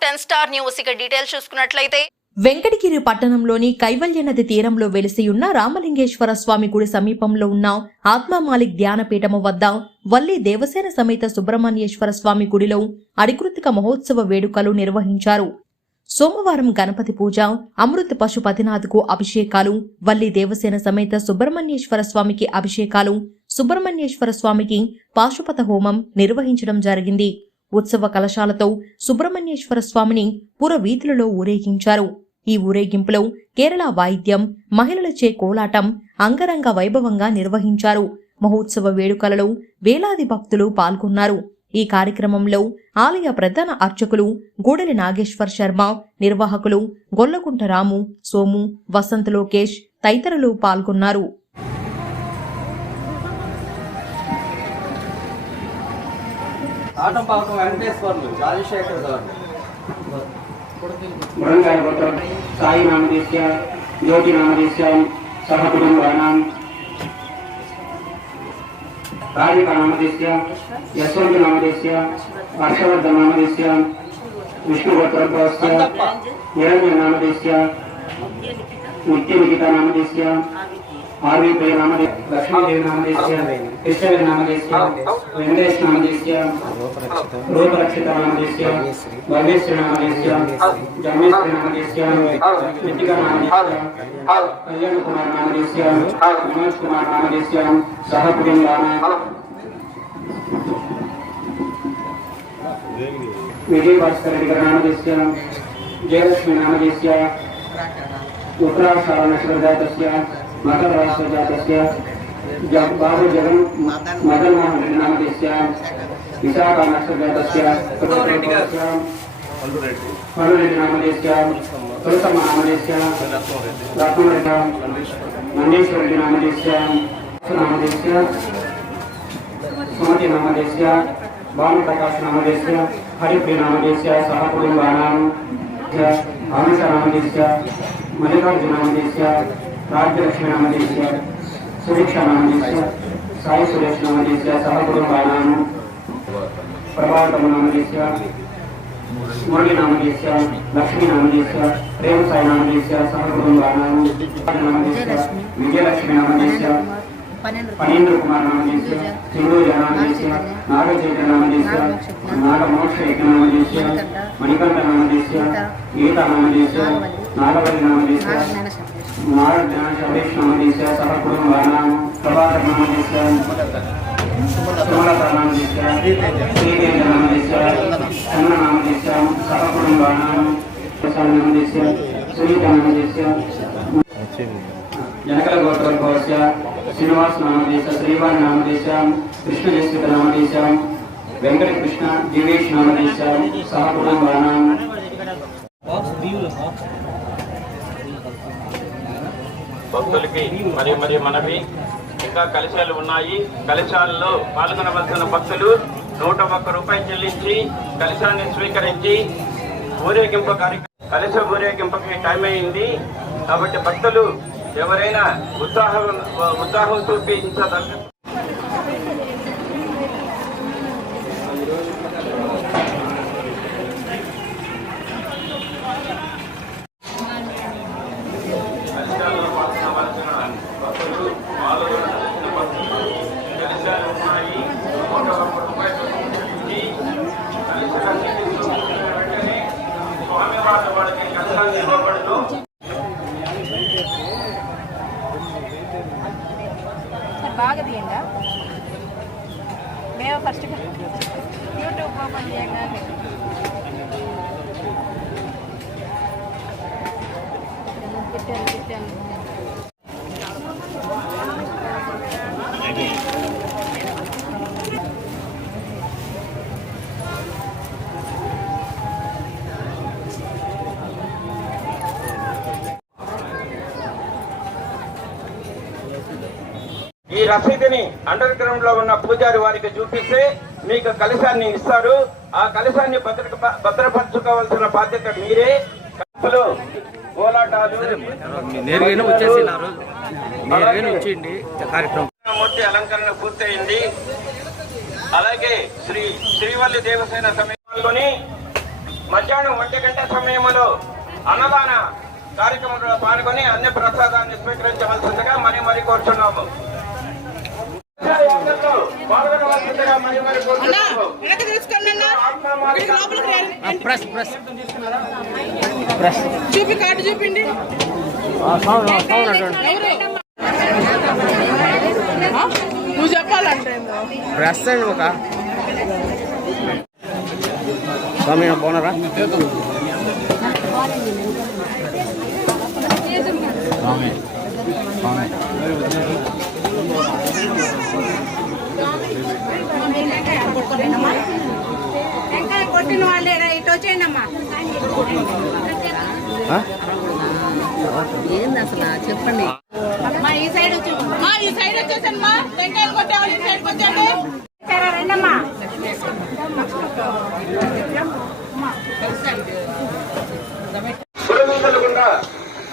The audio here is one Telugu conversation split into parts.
10 స్టార్ న్యూస్ ఇక డీటెయిల్స్ చూసుకున్నట్లయితే వెంకటగిరి పట్టణంలోని కైవల్య నది తీరంలో వెలిసియున్న రామలింగేశ్వర స్వామి గుడి సమీపంలో ఉన్న ఆత్మమాలిక్ ధ్యానపీఠము వద్ద వల్లి దేవసేన సమేత సుబ్రహ్మణ్యేశ్వర స్వామి గుడిలో అధికృతిక మహోత్సవ వేడుకలు నిర్వహించారు. సోమవారం గణపతి పూజ, అమృత్ పశుపతినాథ్కు అభిషేకాలు, వల్లి దేవసేన సమేత సుబ్రహ్మణ్యేశ్వర స్వామికి అభిషేకాలు, సుబ్రహ్మణ్యేశ్వర స్వామికి పాశుపత హోమం నిర్వహించడం జరిగింది. ఉత్సవ కలశాలతో సుబ్రహ్మణ్యేశ్వర స్వామిని పురవీధులలో ఊరేగించారు. ఈ ఊరేగింపులో కేరళ వాయిద్యం, మహిళలచే కోలాటం అంగరంగ వైభవంగా నిర్వహించారు. మహోత్సవ వేడుకలలో వేలాది భక్తులు పాల్గొన్నారు. ఈ కార్యక్రమంలో ఆలయ ప్రధాన అర్చకులు గూడెలి నాగేశ్వర్ శర్మ, నిర్వాహకులు గొల్లకుంట రాము, సోము, వసంత్ లోకేష్ తదితరులు పాల్గొన్నారు. ఆటంపాకం వెంకటేశ్వర్లు రాజశేఖర్ గారు సాయి నామదేశ్య జ్యోతి నామదేశ్య సహకుటుంబానాం రాధికా నామదేశ్య యశ్వంత్ నామదేశ్య హర్షవర్ధన్ నామదేశ్య విష్ణుగోత్రస్య నిరంజన్ నామదేశ్య నిత్యనిఖిత నామదేశ్య ఆర్వీప్రియ నామదేశ్య లక్ష్మీదేవి నామదేశ్య కృష్ణవేది నామదేశ్య వెంకటేష్ నామదేశ్య రూపరక్షిత నామదేశ్య భవ్యశ్రీ నామదేశ్య జన్మేశ్వరి నామదేశ్య నిత్తిక నామదేశ్య కళ్యాణ్ కుమార్ నామదేశ్య మనోజ్ కుమార్ నామదేశ్య సహకుటుంబానాం విజయ భాస్కర్ రెడ్డి గారి నామదేశ్య జయలక్ష్మి నామదేశ్య ఉత్తరాషాఢ నక్షత్ర జాతస్య మకర రాశి జాతస్య బాబు జగన్ మదన్ మోహన్ రెడ్డి నామదేశ్య విశాఖ నక్షత్ర జాతస్య పల్లురెడ్డి నామదేశ్య తులసమ్మ నామదేశ్య రత్నరెడ్డి నందీశ్వర రెడ్డి నామదేశ్య నామదేశ్య సుమతి నామదేశ్య భానుప్రకాశ్ నామదేశ్య హరిప్రియ నామదేశ్య సహకుటుంబానాం అమిష నామదేశ్య మల్లికార్జున నామదేశ్య రాజ్యలక్ష్మి నామదేశ్య సురీక్ష నామదేశ్య సాయి సురేష్ నామదేశ్య సహకుటుంబానాం ప్రభావతమ నామదేశ్య మురళి నామదేశ్య లక్ష్మీ నామదేశ్య ప్రేమ సాయి నామదేశ్య సహకుటుంబానాం నామదేశ్య విజయలక్ష్మి నామదేశ్య పనేంద్ర కుమార్ నామదేశ్య సింధూజ నామదేశ్య నాగచైత్ర నామదేశ్య నాగమోక్ష నామదేశ్య మణికంఠ నామదేశ్య గీత నామదేశ్య నాగవల్లి నామదేశ్య నాగజ్ఞాన శబేష్ నామదేశ్య సహకుటుంబానాం ప్రభాకర్ నామదేశ్య సుమలత నామదేశ్య శ్రీకేంద్ర నామదేశ్య చన్న నామదేశ్య సహకుటుంబానాం నామదేశ్య సునీత నామదేశ్య జనకల గోత్రోద్భవస్య శ్రీనివాస్ నామదేశ శ్రీవాణి నామదేశ కృష్ణజస్విత నామదేశ వెంకటకృష్ణ దివేష్ నామదేశ సహకుటుంబానాం భక్తులకి మరి మనవి ఇంకా కలశాలు ఉన్నాయి. కలశాలలో పాల్గొనవలసిన భక్తులు 101 రూపాయలు చెల్లించి కలశాన్ని స్వీకరించి ఊరేగింపు కలశ ఊరేగింపుకి టైం అయింది కాబట్టి భక్తులు ఎవరైనా ఉత్సాహం చూపించదగ్గ బాగా తీయండి. మేము ఫస్ట్ యూట్యూబ్ ఓపెన్ చేయగానే పెట్టాను ఈ రసీదుని అండర్ గ్రౌండ్ లో ఉన్న పూజారి వారికి చూపిస్తే మీకు కలశాన్ని ఇస్తారు. ఆ కలశాన్ని భద్రపరచుకోవాల్సిన బాధ్యత మీరే. కోలాటాలు మూర్తి అలంకరణ మధ్యాహ్నం 1 గంట సమయంలో అన్నదాన కార్యక్రమంలో పాల్గొని అన్ని ప్రసాదాన్ని స్వీకరించవలసిందిగా మరి కోరుచున్నాము. పాల్గొనవలసిందిగా మరి కోరుచున్నాము. చూపి కార్డు చూపిండి. నువ్వు చెప్పాలంటే ప్రెస్ అండి ఒక స్వామి బాగున్నారా? వెంకాయ కొట్టిన వాళ్ళే ఇటు వచ్చేయండి అమ్మా. ఏంది అసలు చెప్పండి. ఈ సైడ్ వచ్చేసాను మా వెంకాయలు కొట్టేవాళ్ళు ఈ సైడ్కి వచ్చాడు. రండమ్మా. పురగుండా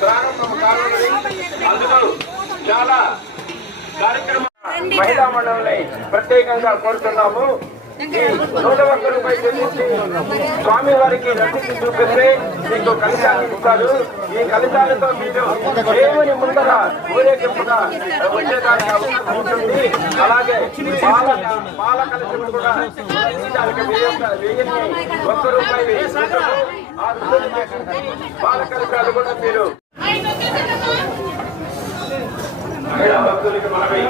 ప్రారంభం కానున్నది. అందులో చాలా కార్యక్రమాలు మహిళా మండలిని ప్రత్యేకంగా కోరుతున్నాము. 101 రూపాయలు చెల్లించి స్వామి వారికి రసీదు చూపిస్తే మీకు కలిశాలు ఇస్తారు. ఈ కలిశాలతో మీరు దేవుని ముందర ఊరేగింపుగా వచ్చేదానికి అవకాశం ఉంటుంది. అలాగే పాల కలిసి కూడా దానికి 1 రూపాయలు ఇస్తారు. ఆ పాల కలిశాలు కూడా మీరు మహిళా భక్తులకి మనవి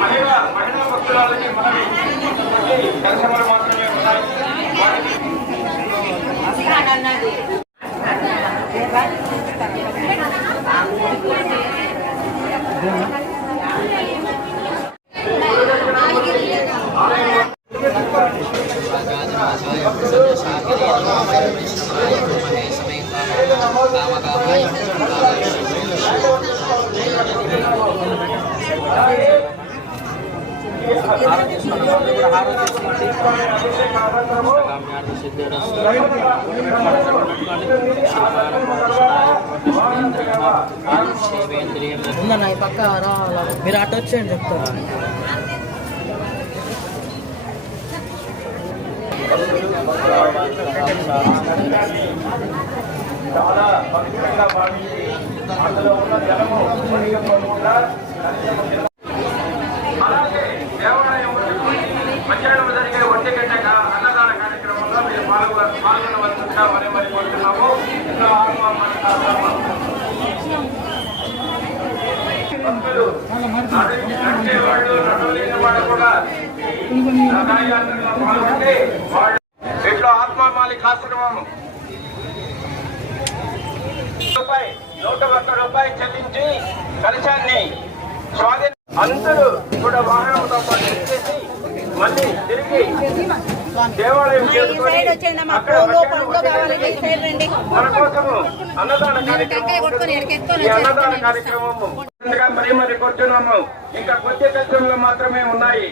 మహిళా భక్తులకి మనవి దర్శనాలు మాత్రమే ఉన్నాయి. ఉందన్న ఈ పక్క మీరు అటు వచ్చేయండి చెప్తారు. చాలా పవిత్రంగా భావించి అందులో ఉన్న జలము అలాగే దేవాలయం మధ్యాహ్నం జరిగే 1 గంటగా అన్నదాన కార్యక్రమంలో మీరు పాల్గొనవలసిందిగా మరి కోరుతున్నాము. భక్తులు నడిచేవాళ్ళు నడవలేని వాళ్ళు కూడా పాల్గొంటే వాళ్ళు వీటిలో ఆత్మమాలిక ఆశ్రమం 101 రూపాయలు చెల్లించి కలశాన్ని స్వాధీనం అందరూ కూడా వాహనంతో పాటు చేసి మళ్ళీ తిరిగి దేవాలయం చేసుకొని అక్కడ మన కోసము అన్నదాన కార్యక్రమం ఈ అన్నదాన కార్యక్రమము మరి కూర్చున్నాము. ఇంకా కొద్ది కష్టంలో మాత్రమే ఉన్నాయి.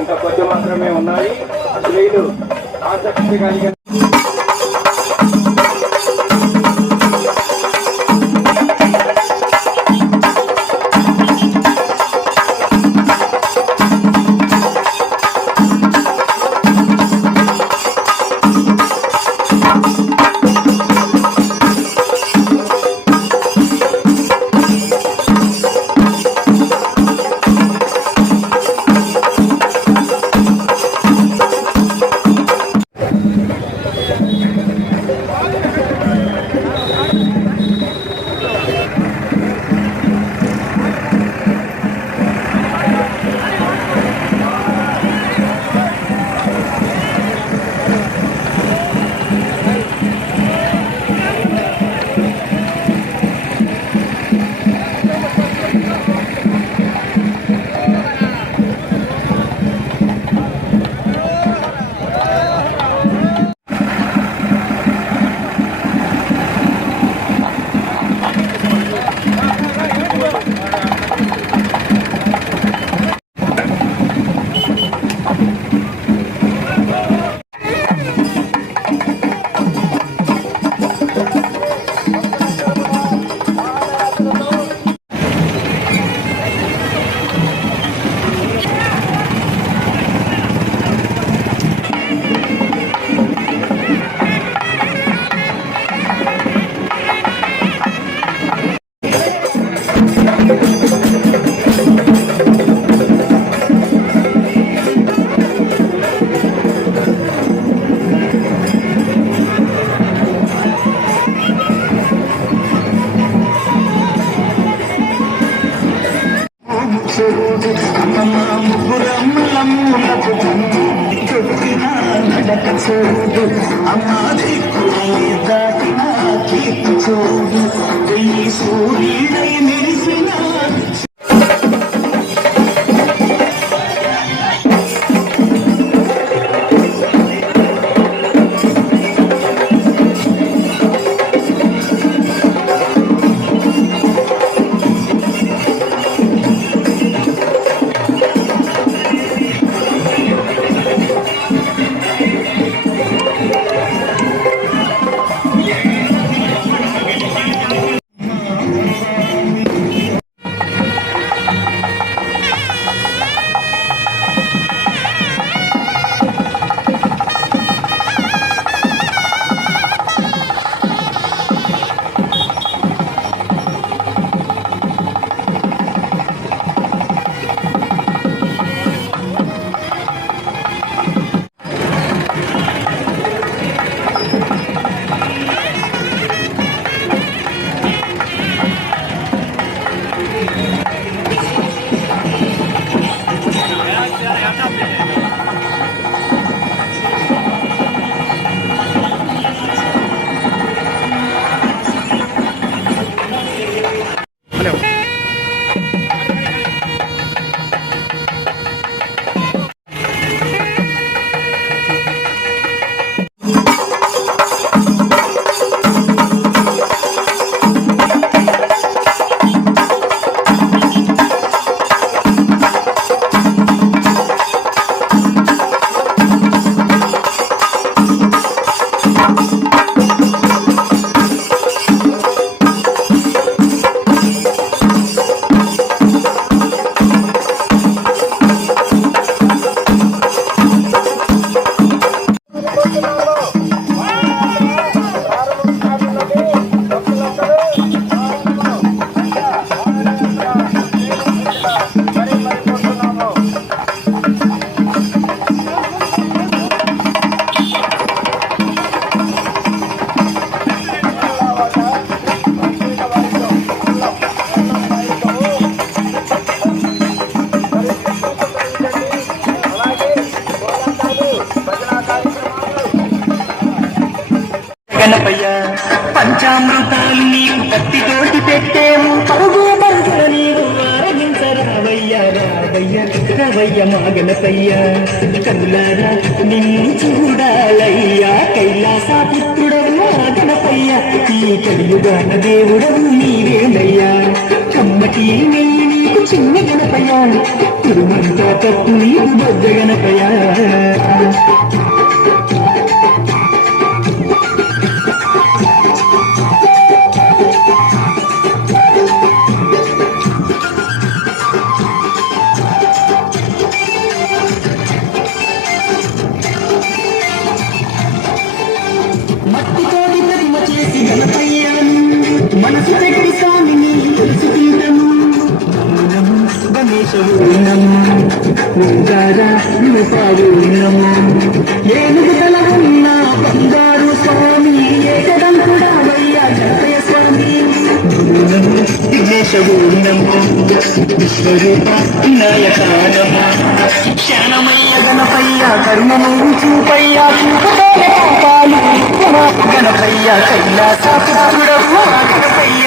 ఇంకా కొద్ది మాత్రమే ఉన్నాయి. స్త్రీలు ఆసక్తి కలిగిన చూడు అమ్మమ్మ ముగ్గురమ్మలమ్ములకు చెప్పిన నడక చూడు అమ్మ దిక్కుని దాటిన కీర్తి చూడు వెయ్యి సూర్యుడై మెరిసిన గణపయ్య పంచామృతాలు నీవు కత్తితోటి పెట్టేము పరుగు పరుగుల నీవు ఆరగించరావయ్య రావయ్య రవయ్య మా గణపయ్య కనులారా నిన్ను చూడాలయ్యా కైలాసపుత్రుడవు మా గణపయ్య ఈ కలియుగాన దేవుడవు నీవేనయ్యా కమ్మటి నెయ్యి నీకు చిన్న గణపయ్య తిరుమంతా తప్పు నీకు బొద్ద గణపయ్య మట్టితోటి ప్రతిమ చేసి గణపయ్యాను మనసు పెట్టి స్వామిని తెలుసుకుంటాను గణేశవు ఓంకారా రూపావు ఏనుగు తల ఉన్న బంగారు స్వామి ఏకదంతుడా వయ్యా గణపయ్య స్వామి విఘ్నేశవు విశ్వరూప వినాయకానమ శానమయ్య గణపయ్య కర్మము చూపయ్య చూపుతోనే పాపాలు గణపయ్య కైలాసపుత్రుడవు గణపయ్య